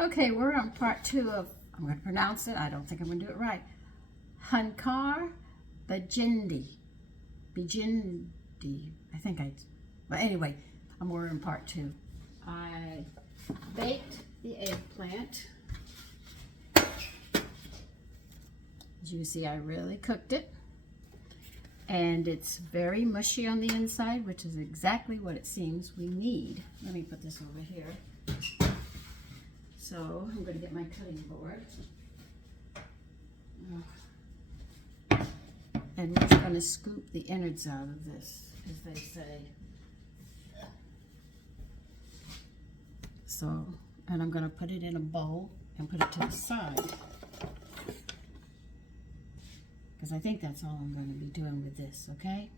Okay, we're on part 2 of, I'm going to pronounce it, I don't think I'm going to do it right. Hunkar Begendi. Begendi. But anyway, we're in part 2. I baked the eggplant. As you can see, I really cooked it. And it's very mushy on the inside, which is exactly what it seems we need. Let me put this over here. So I'm going to get my cutting board. And we're going to scoop the innards out of this, as they say. So, and I'm going to put it in a bowl and put it to the side. Because I think that's all I'm going to be doing with this, okay?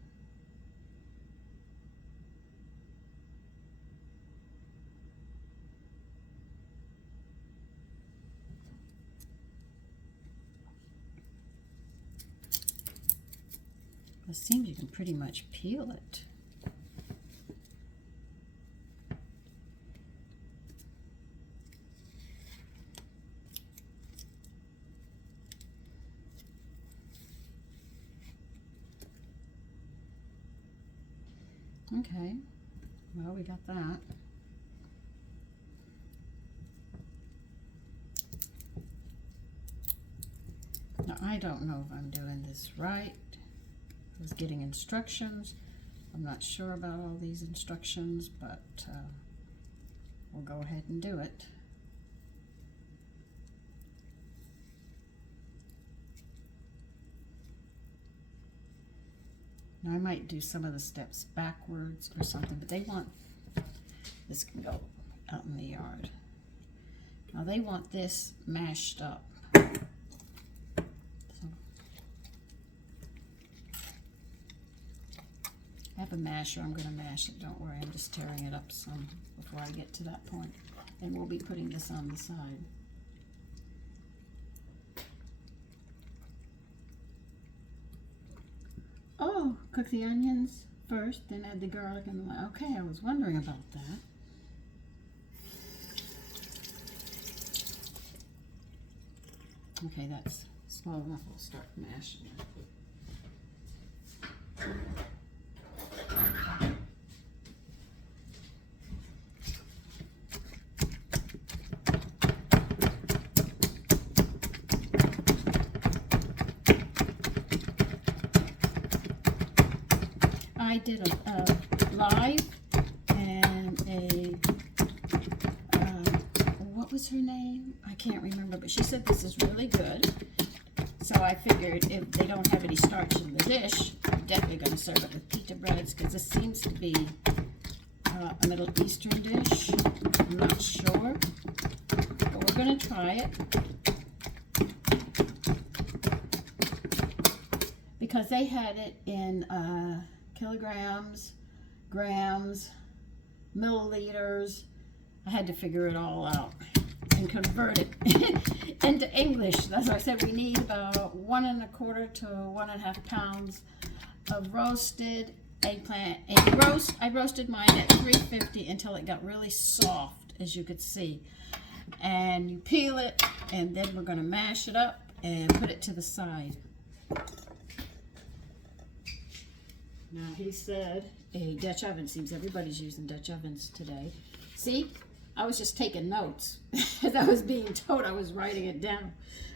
It seems you can pretty much peel it. Okay, well, we got that. Now, I don't know if I'm doing this right. I was getting instructions. I'm not sure about all these instructions, but we'll go ahead and do it. Now, I might do some of the steps backwards or something, but they want, this can go out in the yard. Now, they want this mashed up. I have a masher, I'm going to mash it, don't worry, I'm just tearing it up some before I get to that point. And we'll be putting this on the side. Oh, cook the onions first, then add the garlic and the, okay, I was wondering about that. Okay, that's slow enough, we'll start mashing it. I did a live and what was her name? I can't remember, but she said this is really good. So I figured if they don't have any starch in the dish, I'm definitely going to serve it with pita breads because this seems to be a Middle Eastern dish. I'm not sure, but we're going to try it. Because they had it in kilograms, grams, milliliters. I had to figure it all out and convert it into English. That's why I said we need about 1 1/4 to 1.5 pounds of roasted eggplant. I roasted mine at 350 until it got really soft, as you could see. And you peel it, and then we're going to mash it up and put it to the side. Now, he said a Dutch oven. Seems everybody's using Dutch ovens today. See, I was just taking notes. As I was being told, I was writing it down.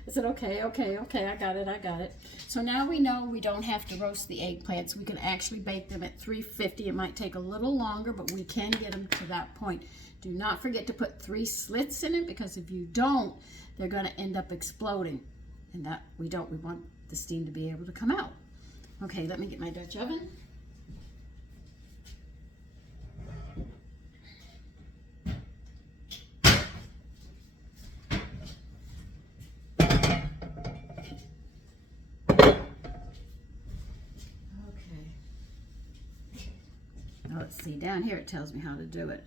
I said, okay, I got it. So now we know we don't have to roast the eggplants. We can actually bake them at 350. It might take a little longer, but we can get them to that point. Do not forget to put 3 slits in it, because if you don't, they're going to end up exploding. And that we don't. We want the steam to be able to come out. Okay, let me get my Dutch oven. Now let's see, down here it tells me how to do it.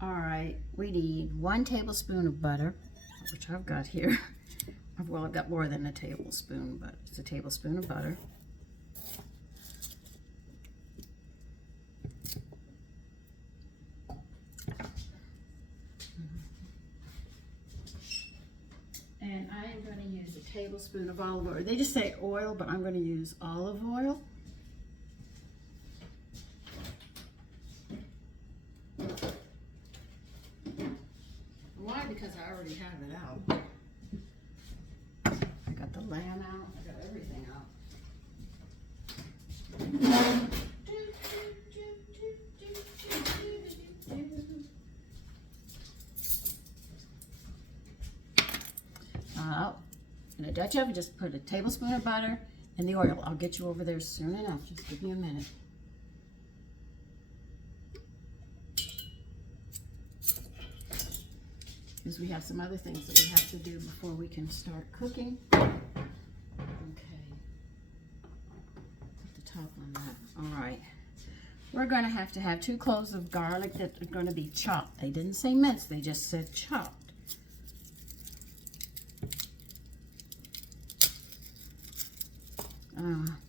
All right, we need 1 tablespoon of butter, which I've got here. Well, I've got more than a tablespoon, but it's a tablespoon of butter. And I am going to use a tablespoon of olive oil. They just say oil, but I'm going to use olive oil. Why? Because I already have it out. I got the lamb out. I got everything out. In a Dutch oven, just put a tablespoon of butter in the oil. I'll get you over there soon enough. Just give me a minute. Because we have some other things that we have to do before we can start cooking. Okay. Put the top on that. All right. We're going to have 2 cloves of garlic that are going to be chopped. They didn't say minced, they just said chopped.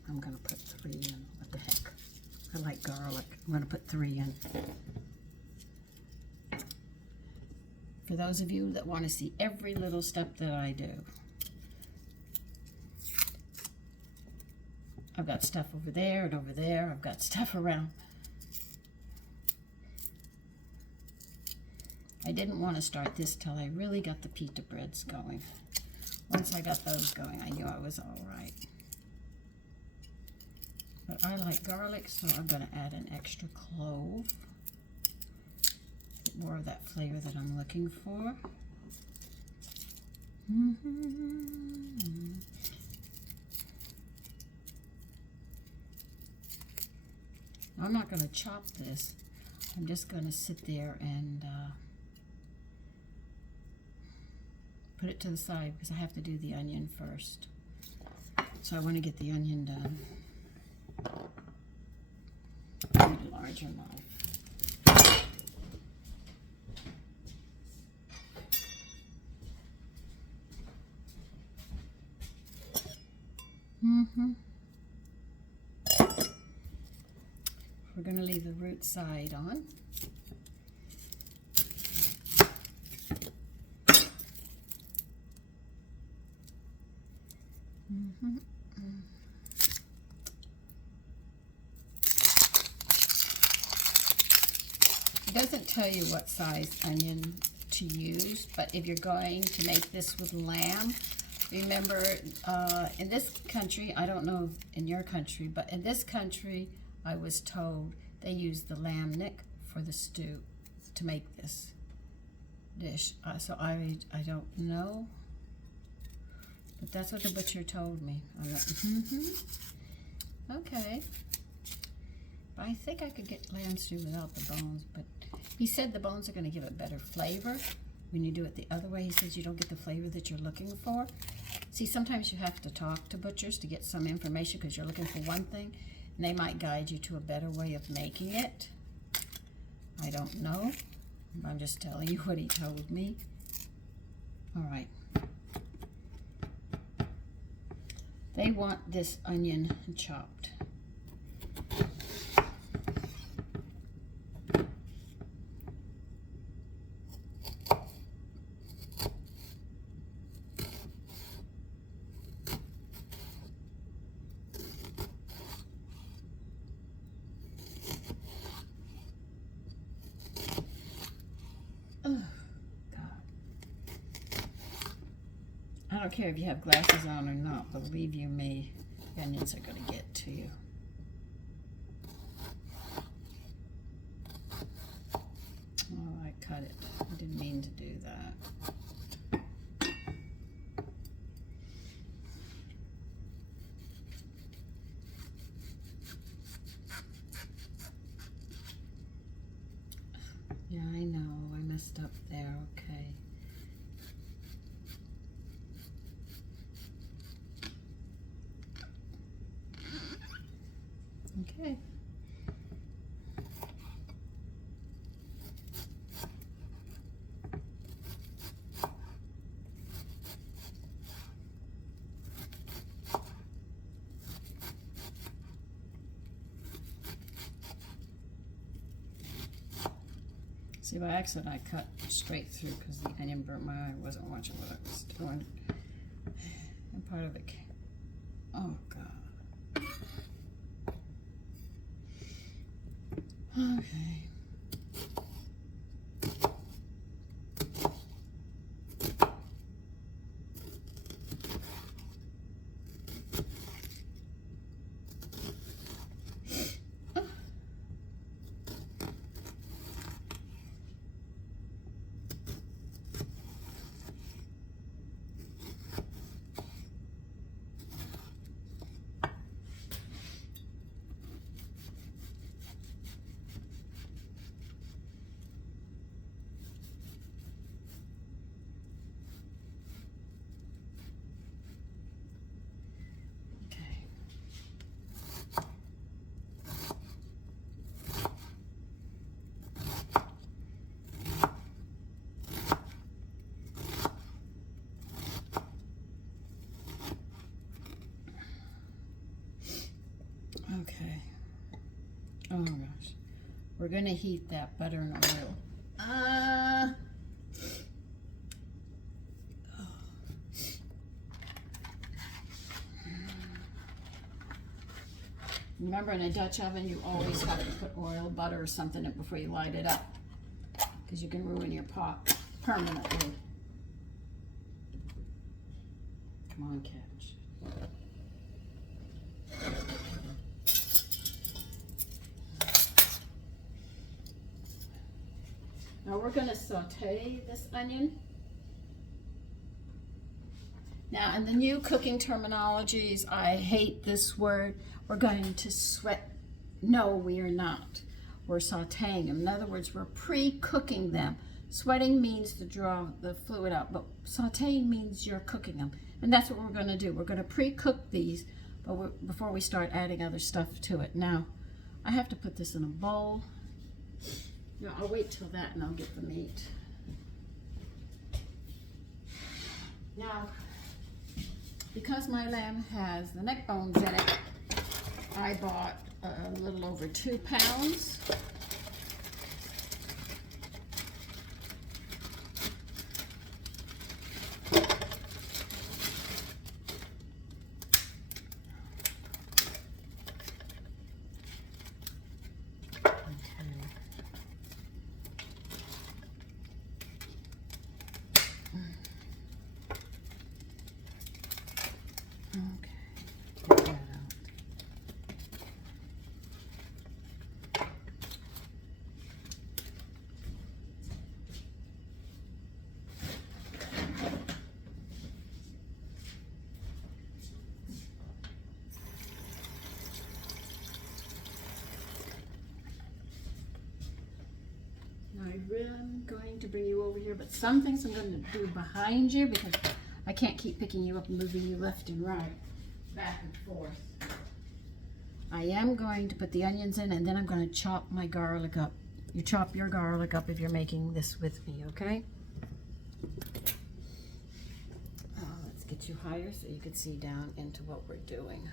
I'm going to put 3 in. What the heck? I like garlic. I'm going to put 3 in. For those of you that want to see every little step that I do. I've got stuff over there and over there. I've got stuff around. I didn't want to start this till I really got the pita breads going. Once I got those going, I knew I was all right. But I like garlic, so I'm going to add an extra clove. Get more of that flavor that I'm looking for. I'm not going to chop this. I'm just going to sit there and put it to the side because I have to do the onion first. So I want to get the onion done. I need a larger knife. We're going to leave the root side on. It doesn't tell you what size onion to use, but if you're going to make this with lamb, remember, in this country, I don't know in your country, but in this country, I was told they use the lamb neck for the stew to make this dish. So I don't know, but that's what the butcher told me. Okay. I think I could get lamb stew without the bones, but he said the bones are going to give it better flavor. When you do it the other way, he says you don't get the flavor that you're looking for. See, sometimes you have to talk to butchers to get some information because you're looking for one thing, and they might guide you to a better way of making it. I don't know. I'm just telling you what he told me. All right. They want this onion chopped. I don't care if you have glasses on or not, believe you me, the onions are going to get to you. Oh, I cut it. I didn't mean to do that. Yeah, I know. I messed up there. Okay. Okay. See, by accident I cut straight through because the onion burnt my eye. I wasn't watching what I was doing. And part of it, oh God. Okay. Okay. Oh gosh. We're gonna heat that butter and oil. Remember, in a Dutch oven, you always have to put oil, butter, or something in it before you light it up, because you can ruin your pot permanently. Come on, catch. Now we're going to saute this onion. Now, in the new cooking terminologies, I hate this word. We're going to sweat. No, we are not. We're sauteing them. In other words, we're pre-cooking them. Sweating means to draw the fluid out, but sauteing means you're cooking them. And that's what we're going to do. We're going to pre-cook these before we start adding other stuff to it. Now, I have to put this in a bowl. No, I'll wait till that and I'll get the meat. Now, because my lamb has the neck bones in it, I bought a little over 2 pounds. I'm going to bring you over here, but some things I'm going to do behind you because I can't keep picking you up and moving you left and right, back and forth. I am going to put the onions in, and then I'm going to chop my garlic up. You chop your garlic up if you're making this with me, okay? Let's get you higher so you can see down into what we're doing.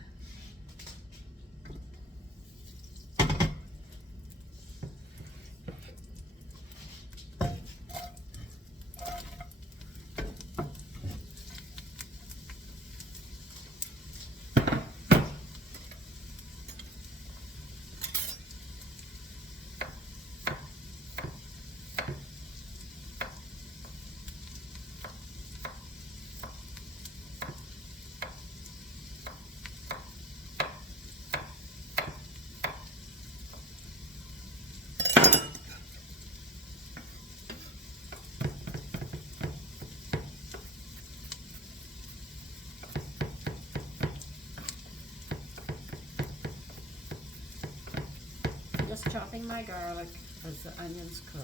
Just chopping my garlic as the onions cook.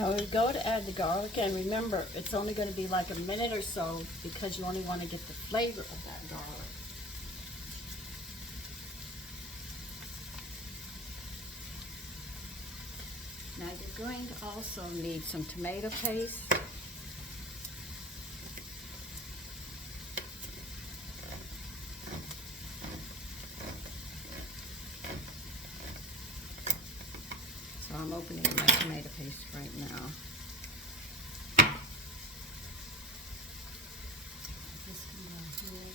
Now we go to add the garlic, and remember, it's only going to be like a minute or so because you only want to get the flavor of that garlic. Now you're going to also need some tomato paste. So I'm opening my tomato paste right now. This can go here.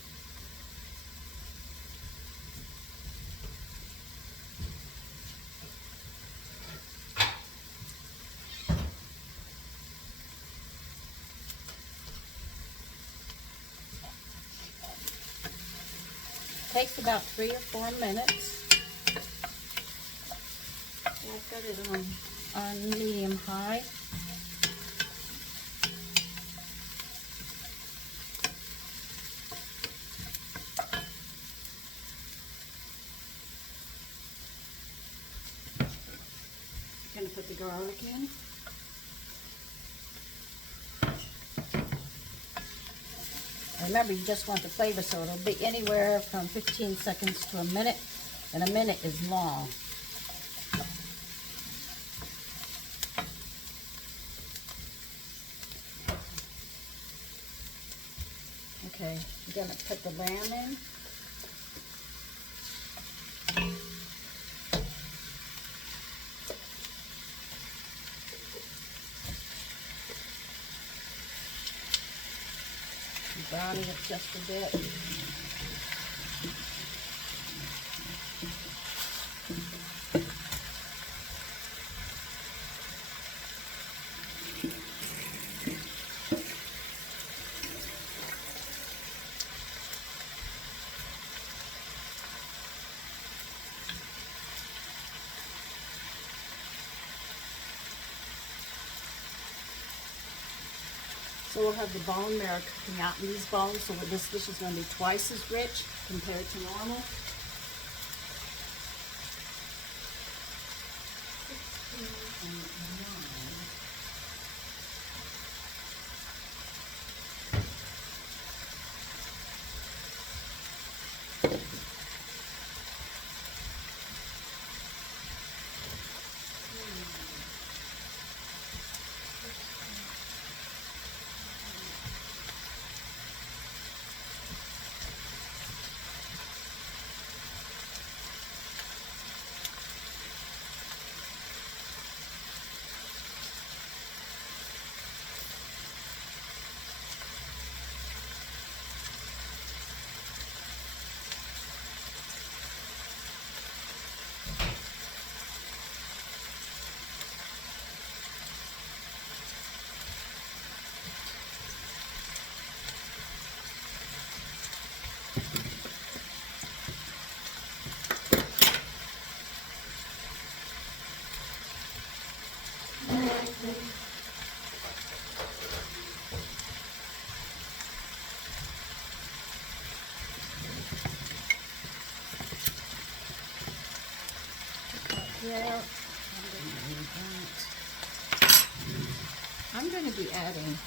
Takes about 3 or 4 minutes. I've got it on medium high. I'm going to put the garlic in. Remember, you just want the flavor, so it'll be anywhere from 15 seconds to a minute, and a minute is long. Okay, I'm going to put the lamb in. Browning it just a bit. So we'll have the bone marrow cooking out in these bones, so this dish is going to be twice as rich compared to normal. There. I'm going to be adding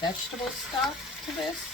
vegetable stock to this.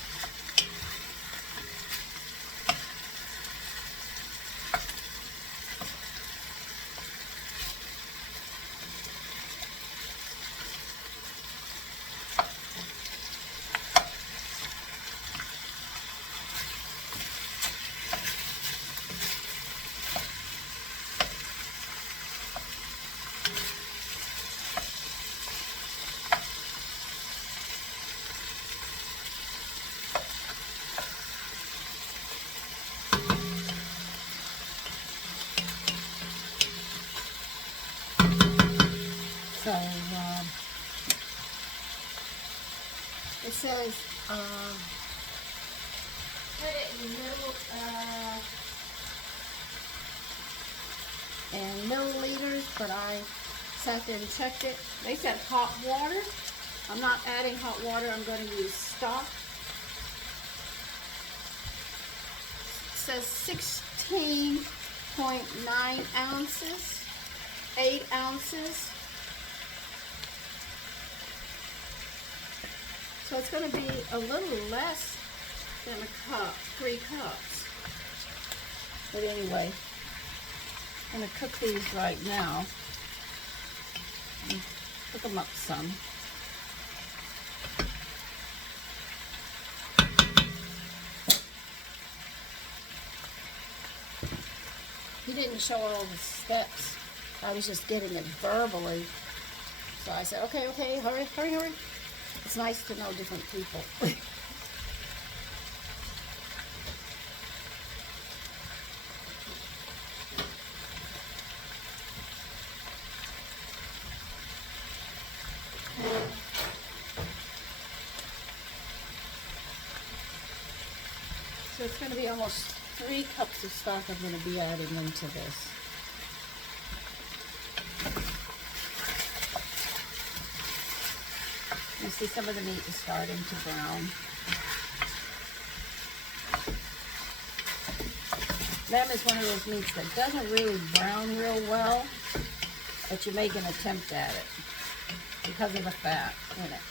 So it says put it in milliliters, but I sat there and checked it. They said hot water. I'm not adding hot water. I'm going to use stock. It says 16.9 ounces, 8 ounces. So it's going to be a little less than a cup, 3 cups. But anyway, I'm going to cook these right now. Cook them up some. He didn't show all the steps. I was just getting it verbally. So I said, okay, okay, hurry, hurry, hurry. It's nice to know different people. So it's going to be almost 3 cups of stock I'm going to be adding into this. You see some of the meat is starting to brown. Lamb is one of those meats that doesn't really brown real well, but you make an attempt at it because of the fat in it.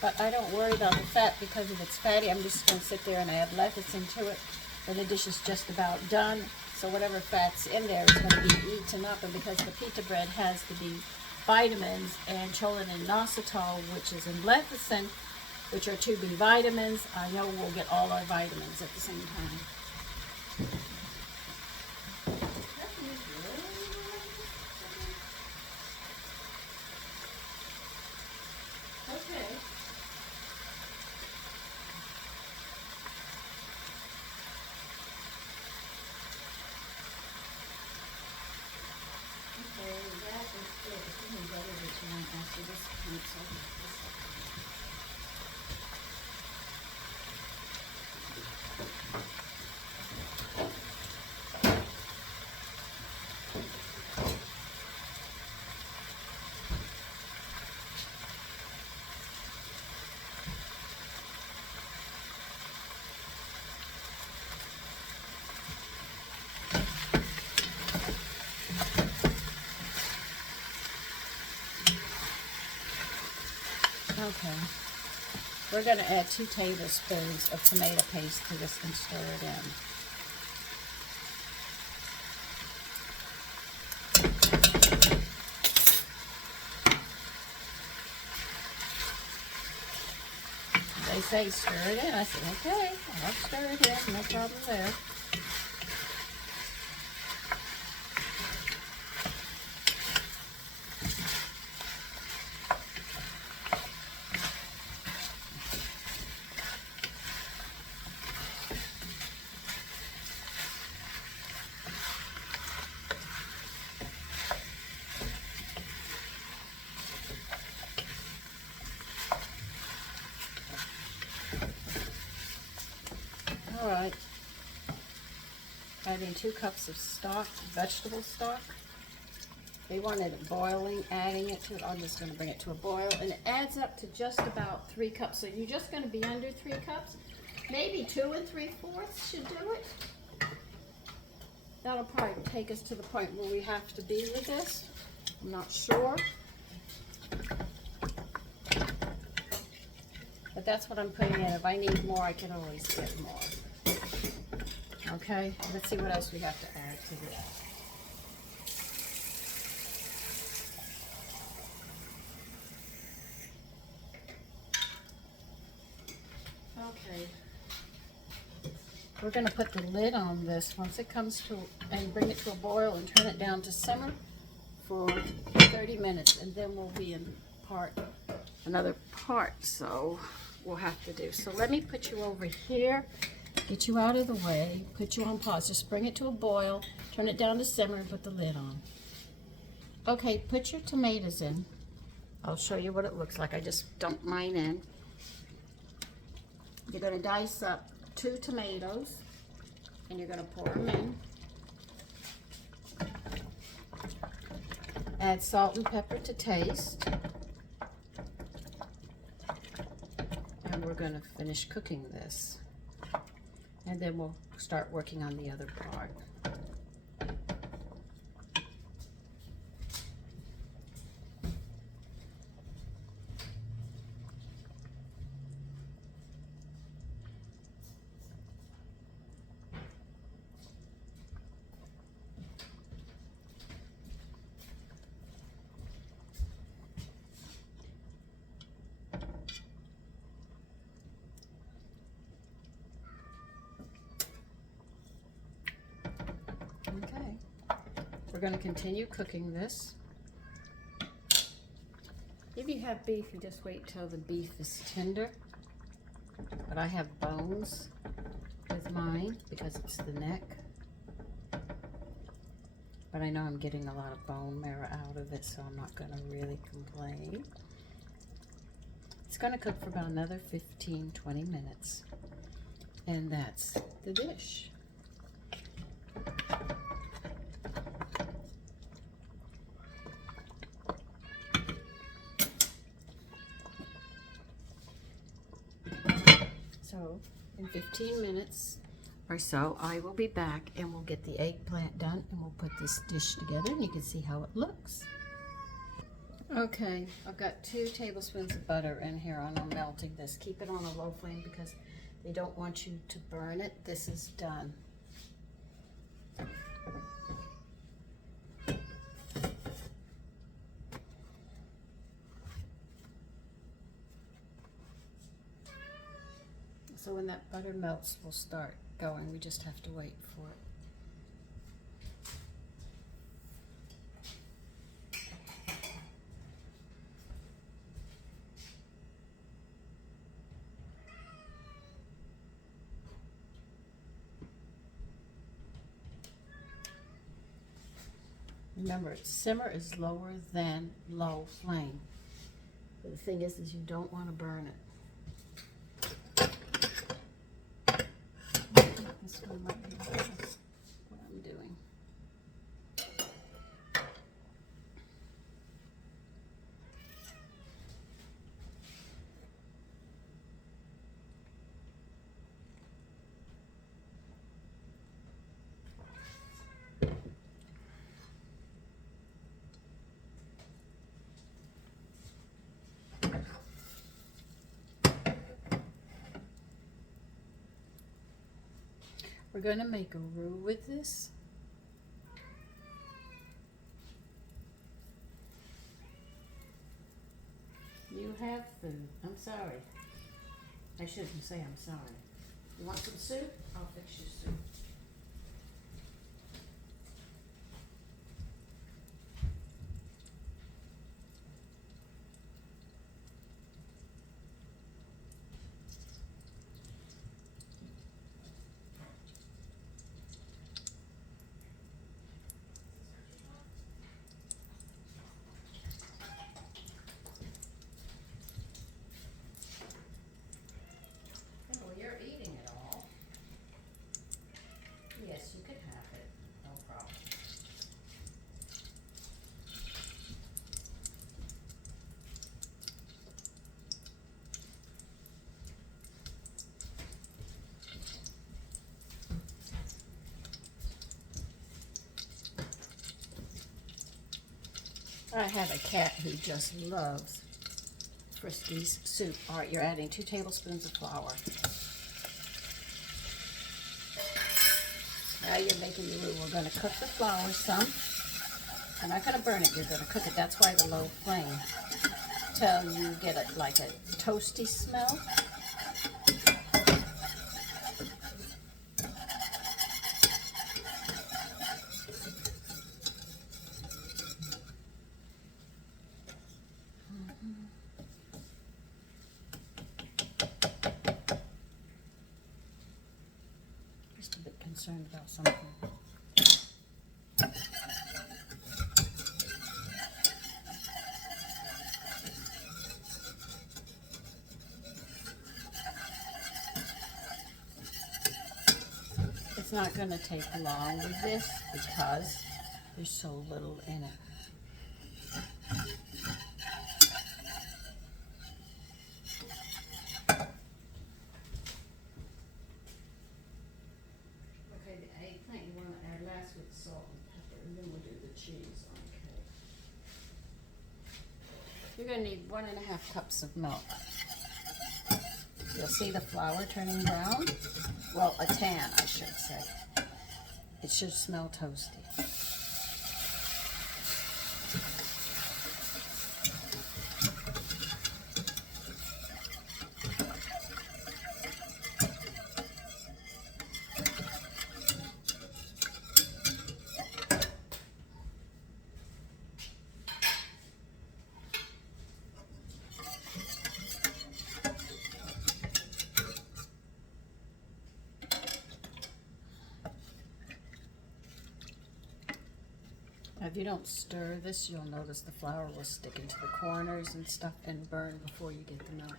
But I don't worry about the fat because if it's fatty, I'm just going to sit there and add lettuce into it. And the dish is just about done. So whatever fat's in there is going to be eaten up. And because the pita bread has the B vitamins and choline and inositol, which is in lecithin, which are 2 B vitamins, I know we'll get all our vitamins at the same time. Okay. That is good. It's even better that you want after this point. Okay, we're going to add 2 tablespoons of tomato paste to this and stir it in. They say stir it in. I said, okay, I'll stir it in, no problem there. All right, adding 2 cups of stock, vegetable stock. They wanted it boiling, adding it to it. I'm just going to bring it to a boil, and it adds up to just about 3 cups. So you're just going to be under 3 cups. Maybe 2 3/4 should do it. That'll probably take us to the point where we have to be with this. I'm not sure. But that's what I'm putting in. If I need more, I can always get more. Okay, let's see what else we have to add to this. Okay, we're going to put the lid on this once it comes to, and bring it to a boil and turn it down to simmer for 30 minutes, and then we'll be in another part, so we'll have to do. So let me put you over here, get you out of the way, put you on pause, just bring it to a boil, turn it down to simmer, and put the lid on. Okay, put your tomatoes in. I'll show you what it looks like. I just dumped mine in. You're going to dice up 2 tomatoes, and you're going to pour them in. Add salt and pepper to taste. And we're going to finish cooking this. And then we'll start working on the other part. going to continue cooking this. If you have beef, you just wait till the beef is tender. But I have bones with mine because it's the neck. But I know I'm getting a lot of bone marrow out of it, so I'm not going to really complain. It's going to cook for about another 15-20 minutes. And that's the dish. So in 15 minutes or so, I will be back and we'll get the eggplant done and we'll put this dish together and you can see how it looks. Okay, I've got 2 tablespoons of butter in here and I'm melting this. Keep it on a low flame because they don't want you to burn it. This is done. So when that butter melts, we'll start going. We just have to wait for it. Remember, simmer is lower than low flame. But the thing is you don't want to burn it. This one might be what I'm doing. We're going to make a roux with this. You have food. I'm sorry. I shouldn't say I'm sorry. You want some soup? I'll fix you soup. I have a cat who just loves Friskies soup. All right, you're adding 2 tablespoons of flour. Now you're making the roux. We're going to cook the flour some. I'm not going to burn it. You're going to cook it. That's why the low flame. Till you get it like a toasty smell. Just a bit concerned about something. It's not going to take long with this because there's so little in it. Okay, the eggplant you want to add last with salt and pepper, and then we'll do the cheese on cake. You're going to need 1.5 cups of milk. You'll see the flour turning brown. Well, a tan, I should say. It should smell toasty. if you don't stir this, you'll notice the flour will stick into the corners and stuff and burn before you get them out.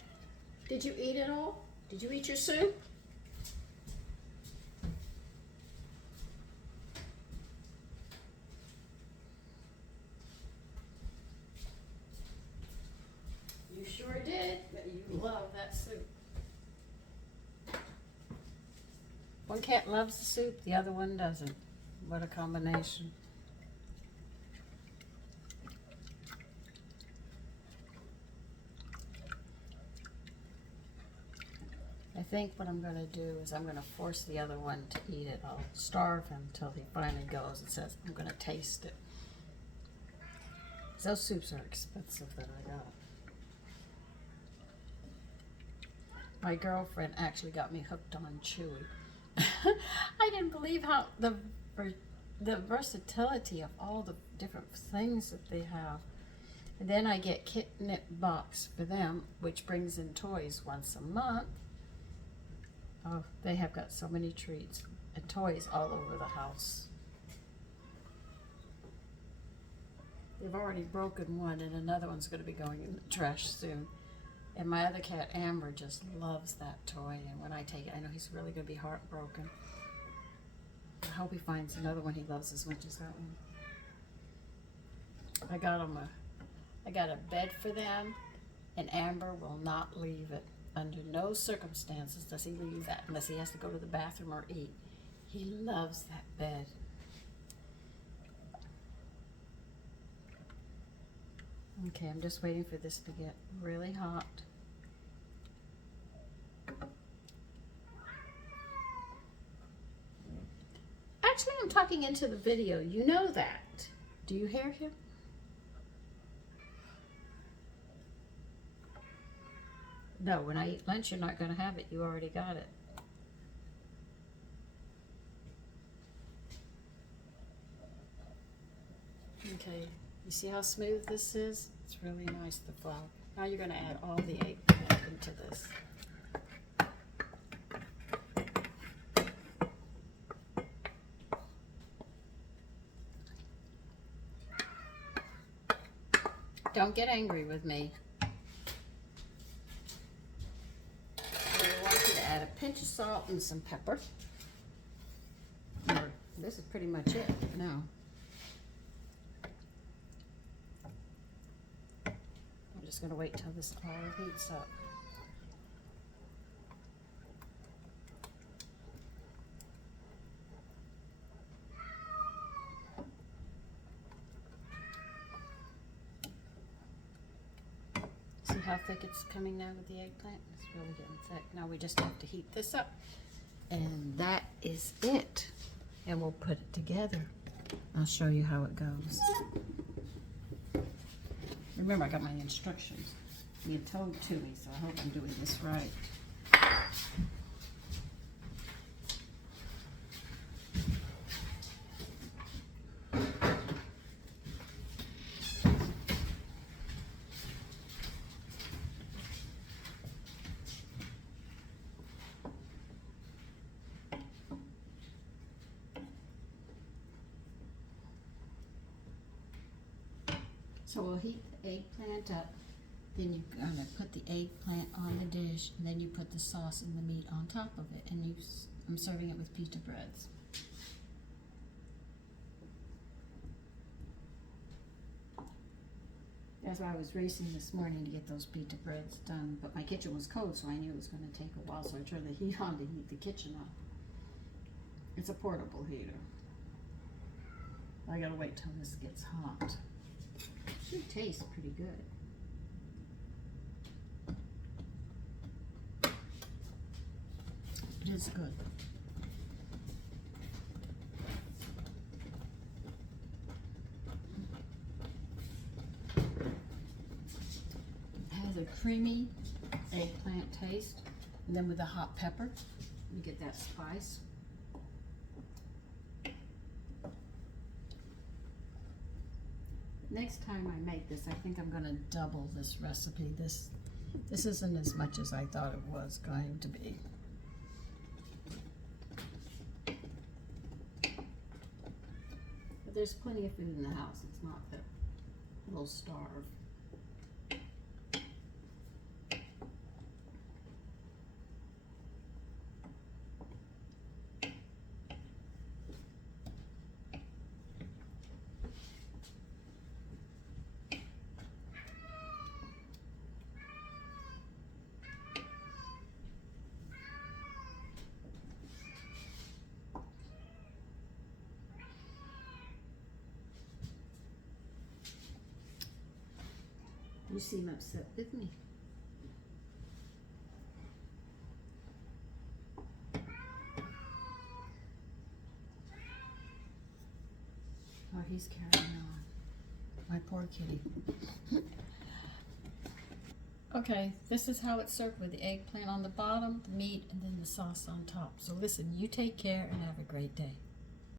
Did you eat it all? Did you eat your soup? You sure did, but you love that soup. One cat loves the soup, the other one doesn't. What a combination. I think what I'm going to do is I'm going to force the other one to eat it. I'll starve him till he finally goes and says, I'm going to taste it. Those soups are expensive that I got. My girlfriend actually got me hooked on Chewy. I didn't believe how the versatility of all the different things that they have. And then I get kit knit box for them, which brings in toys once a month. Oh, they have got so many treats and toys all over the house. They've already broken one, and another one's going to be going in the trash soon. And my other cat, Amber, just loves that toy. And when I take it, I know he's really going to be heartbroken. I hope he finds another one he loves as much as that one. I got a bed for them, and Amber will not leave it. Under no circumstances does he leave that unless he has to go to the bathroom or eat. He loves that bed. Okay, I'm just waiting for this to get really hot. Actually, I'm talking into the video. You know that. Do you hear him? No, when I eat lunch, you're not going to have it. You already got it. Okay, you see how smooth this is? It's really nice, the flour. Now you're going to add all the eggplant into this. Don't get angry with me. I want you to add a pinch of salt and some pepper. This is pretty much it now. I'm just going to wait till this all heats up. See how thick it's coming now with the eggplant? It's really getting thick. Now we just have to heat this up. And that is it. And we'll put it together. I'll show you how it goes. Remember, I got my instructions. You told to me, so I hope I'm doing this right. So we'll heat the eggplant up, then you're going to put the eggplant on the dish, and then you put the sauce and the meat on top of it, and I'm serving it with pita breads. That's why I was racing this morning to get those pita breads done, but my kitchen was cold, so I knew it was going to take a while, so I turned the heat on to heat the kitchen up. It's a portable heater. I gotta wait till this gets hot. Should taste pretty good. It is good. It has a creamy eggplant taste, and then with the hot pepper, you get that spice. Next time I make this, I think I'm going to double this recipe. This isn't as much as I thought it was going to be. But there's plenty of food in the house. It's not that we'll starve. You seem upset with me. Oh, he's carrying on. My poor kitty. Okay, this is how it's served with the eggplant on the bottom, the meat, and then the sauce on top. So listen, you take care and have a great day.